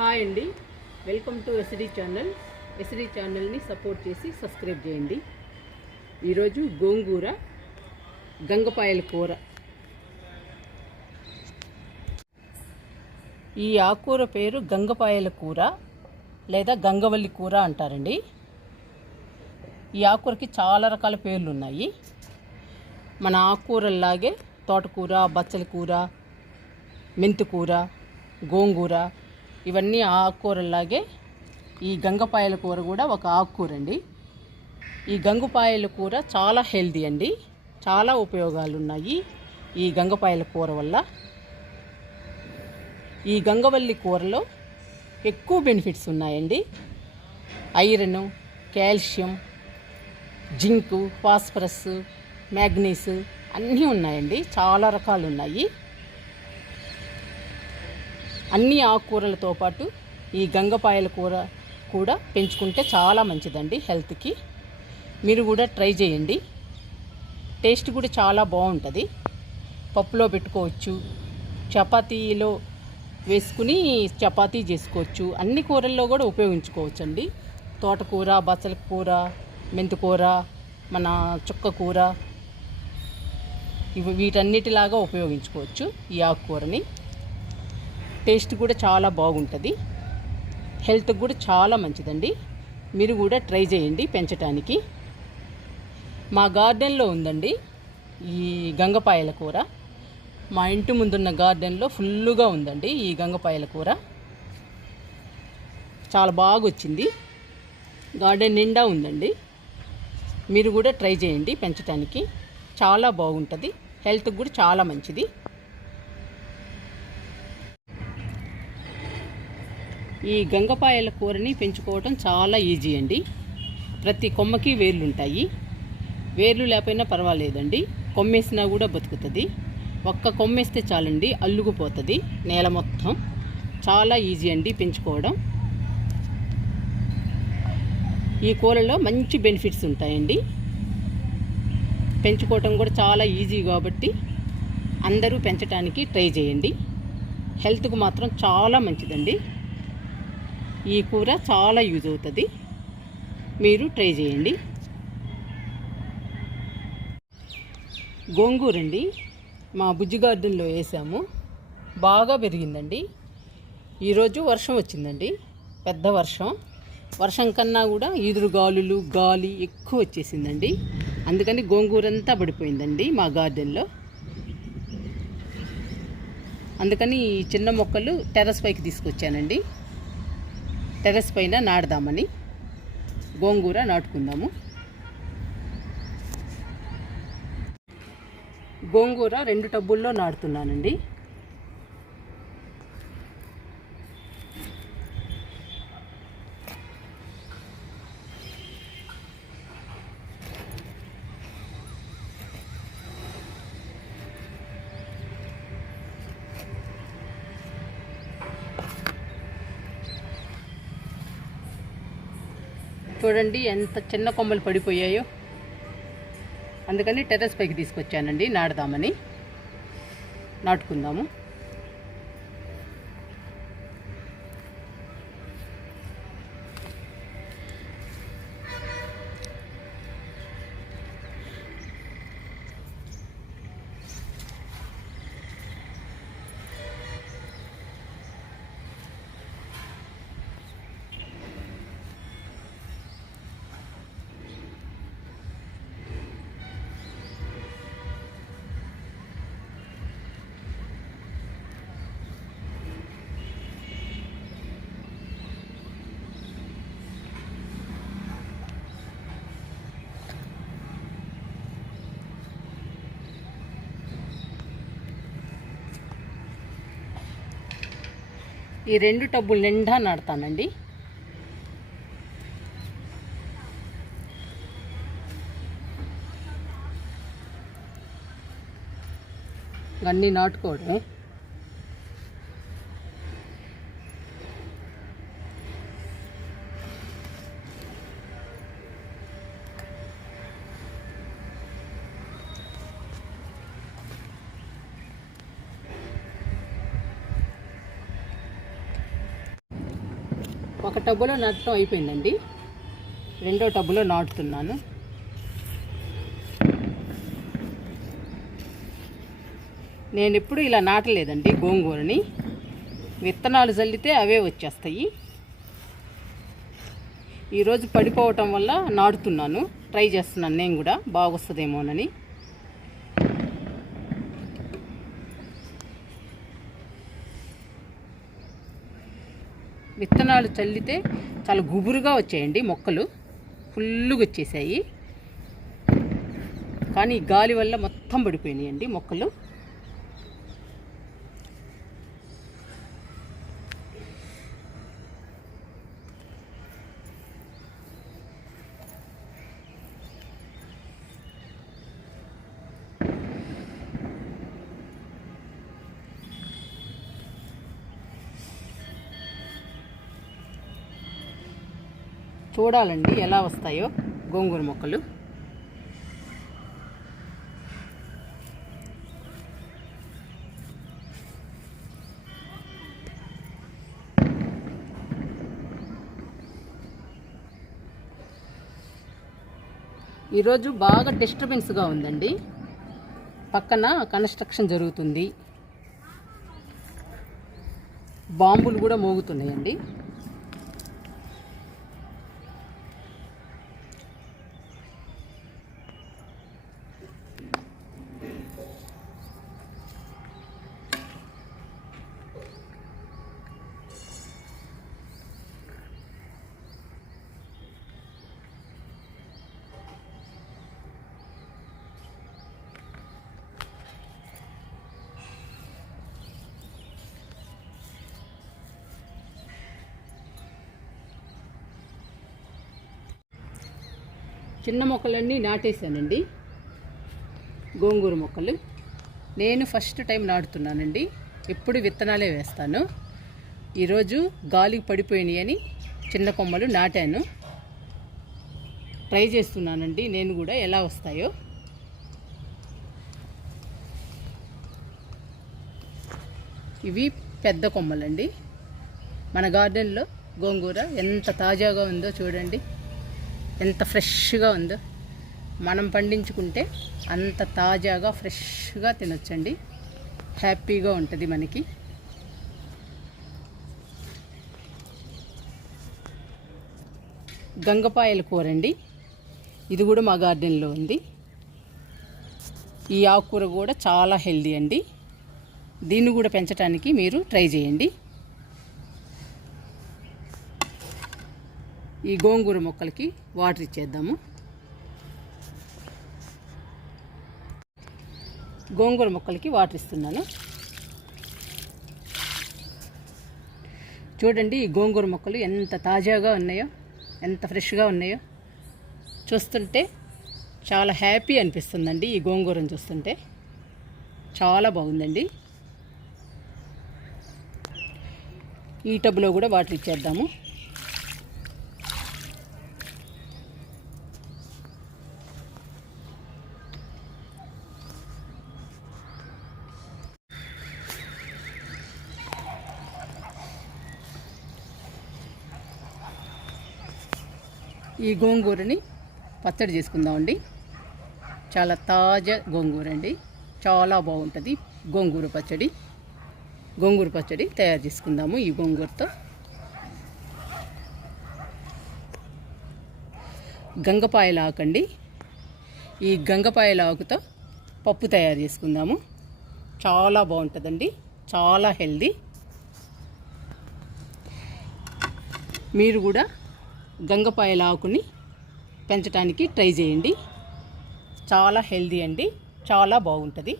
Hi అండి, welcome to SD channel. SD ఛానల్ని support చేసి సబ్స్క్రైబ్ చేయండి. ఈరోజు గోంగూర గంగపాయల కూర. ఈ ఆకుకూర పేరు గంగపాయల కూర లేదా గంగవల్లి కూర అంటారండి. ఈ ఆకుకూరకి చాలా రకాల పేర్లు ఉన్నాయి. మన ఆకుకూరల్లాగే తోటకూర, బచ్చల కూర, మెంతికూర, గోంగూర ఇవన్నీ ఆకుకూరలాగే ఈ గంగపాయల కూర కూడా ఒక ఆకుకూర అండి. ఈ గంగపాయల కూర చాలా హెల్దీ అండి. చాలా ఉపయోగాలు ఉన్నాయి ఈ గంగపాయల కూర వల్ల. ఈ గంగవల్లి కూరలో ఎక్కువ బెనిఫిట్స్ ఉన్నాయండి. ఐరన్, కాల్షియం, జింకు, ఫాస్ఫరస్, మ్యాగ్నీస్ అన్నీ ఉన్నాయండి. చాలా రకాలు ఉన్నాయి. అన్ని ఆకుకూరలతో పాటు ఈ గంగపాయల కూర కూడా పెంచుకుంటే చాలా మంచిదండి హెల్త్కి. మీరు కూడా ట్రై చేయండి. టేస్ట్ కూడా చాలా బాగుంటుంది. పప్పులో పెట్టుకోవచ్చు, చపాతీలో వేసుకుని చపాతీ చేసుకోవచ్చు. అన్ని కూరల్లో కూడా ఉపయోగించుకోవచ్చు అండి. తోటకూర, బచ్చల కూర, మెంతికూర, మన చుక్క కూర వీటన్నిటిలాగా ఉపయోగించుకోవచ్చు ఈ ఆకుకూరని. టేస్ట్ కూడా చాలా బాగుంటుంది. హెల్త్కి కూడా చాలా మంచిదండి. మీరు కూడా ట్రై చేయండి పెంచడానికి. మా గార్డెన్లో ఉందండి ఈ గంగపాయల కూర. మా ఇంటి ముందున్న గార్డెన్లో ఫుల్లుగా ఉందండి ఈ గంగపాయల కూర. చాలా బాగా వచ్చింది. గార్డెన్ నిండా ఉందండి. మీరు కూడా ట్రై చేయండి పెంచడానికి. చాలా బాగుంటుంది. హెల్త్కి కూడా చాలా మంచిది. ఈ గంగపాయల కూరని పెంచుకోవటం చాలా ఈజీ అండి. ప్రతి కొమ్మకి వేర్లు ఉంటాయి. వేర్లు లేకపోయినా పర్వాలేదండి, కొమ్మేసినా కూడా బతుకుతుంది. ఒక్క కొమ్మేస్తే చాలండి, అల్లుకుపోతుంది నేల మొత్తం. చాలా ఈజీ అండి పెంచుకోవడం. ఈ కూరలో మంచి బెనిఫిట్స్ ఉంటాయండి. పెంచుకోవటం కూడా చాలా ఈజీ కాబట్టి అందరూ పెంచడానికి ట్రై చేయండి. హెల్త్కు మాత్రం చాలా మంచిదండి. ఈ కూర చాలా యూజ్ అవుతుంది. మీరు ట్రై చేయండి. గోంగూర అండి, మా బుజ్జి గార్డెన్లో వేసాము. బాగా పెరిగిందండి. ఈరోజు వర్షం వచ్చిందండి, పెద్ద వర్షం. వర్షం కన్నా కూడా ఈదురుగాలులు, గాలి ఎక్కువ వచ్చేసిందండి. అందుకని గోంగూర అంతా పడిపోయిందండి మా గార్డెన్లో. అందుకని ఈ చిన్న మొక్కలు టెర్రస్ పైకి తీసుకొచ్చానండి. టెర్రస్ పైన నాటుదామని గోంగూర నాటుకుందాము. గోంగూర 2 టబ్బుల్లో నాటుతున్నానండి. చూడండి ఎంత చిన్న కొమ్మలు పడిపోయాయో. అందుకని టెర్రస్ పైకి తీసుకొచ్చానండి నాటుదామని. నాటుకుందాము. ఈ 2 టబ్బులు నిండా నాటుతానండి. అన్నీ నాటుకోవడమే. ఒక టబ్బులో నాటడం అయిపోయిందండి. రెండో టబ్బులో నాటుతున్నాను. నేను ఎప్పుడు ఇలా నాటలేదండి గోంగూరని. విత్తనాలు చల్లితే అవే వచ్చేస్తాయి. ఈరోజు పడిపోవటం వల్ల నాటుతున్నాను. ట్రై చేస్తున్నాను నేను కూడా, బాగొస్తుందేమోనని. విత్తనాలు చల్లితే చాలా గుబురుగా వచ్చాయండి మొక్కలు, ఫుల్లుగా వచ్చేసాయి. కానీ గాలి వల్ల మొత్తం పడిపోయినాయండి మొక్కలు. చూడాలండి ఎలా వస్తాయో గోంగూర మొక్కలు. ఈరోజు బాగా డిస్టర్బెన్స్గా ఉందండి. పక్కన కన్స్ట్రక్షన్ జరుగుతుంది, బాంబులు కూడా మోగుతున్నాయండి. చిన్న మొక్కలన్నీ నాటేశానండి, గోంగూర మొక్కలు. నేను ఫస్ట్ టైం నాటుతున్నానండి, ఎప్పుడు విత్తనాలే వేస్తాను. ఈరోజు గాలికి పడిపోయినాయి అని చిన్న కొమ్మలు నాటాను. ట్రై చేస్తున్నానండి నేను కూడా ఎలా వస్తాయో. ఇవి పెద్ద కొమ్మలండి. మన గార్డెన్లో గోంగూర ఎంత తాజాగా ఉందో చూడండి, ఎంత ఫ్రెష్గా ఉందో. మనం పండించుకుంటే అంత తాజాగా ఫ్రెష్గా తినొచ్చండి, హ్యాపీగా ఉంటుంది మనకి. గంగపాయల కూర అండి, ఇది కూడా మా గార్డెన్లో ఉంది. ఈ ఆకుకూర కూడా చాలా హెల్దీ అండి, దీన్ని కూడా పెంచడానికి మీరు ట్రై చేయండి. ఈ గోంగూర మొక్కలకి వాటర్ ఇచ్చేద్దాము. గోంగూర మొక్కలకి వాటర్ ఇస్తున్నాను. చూడండి ఈ గోంగూర మొక్కలు ఎంత తాజాగా ఉన్నాయో, ఎంత ఫ్రెష్గా ఉన్నాయో. చూస్తుంటే చాలా హ్యాపీ అనిపిస్తుందండి. ఈ గోంగూరను చూస్తుంటే చాలా బాగుందండి. ఈ టబ్లో కూడా వాటర్ ఇచ్చేద్దాము. ఈ గోంగూరని పచ్చడి చేసుకుందామండి. చాలా తాజా గోంగూర అండి, చాలా బాగుంటుంది గోంగూర పచ్చడి. గోంగూర పచ్చడి తయారు చేసుకుందాము ఈ గోంగూరతో. గంగపాయల ఆకు అండి, ఈ గంగపాయల ఆకుతో పప్పు తయారు చేసుకుందాము. చాలా బాగుంటుందండి, చాలా హెల్దీ. మీరు కూడా గంగపాయల ఆకుని పెంచడానికి ట్రై చేయండి. చాలా హెల్దీ అండి, చాలా బాగుంటుంది.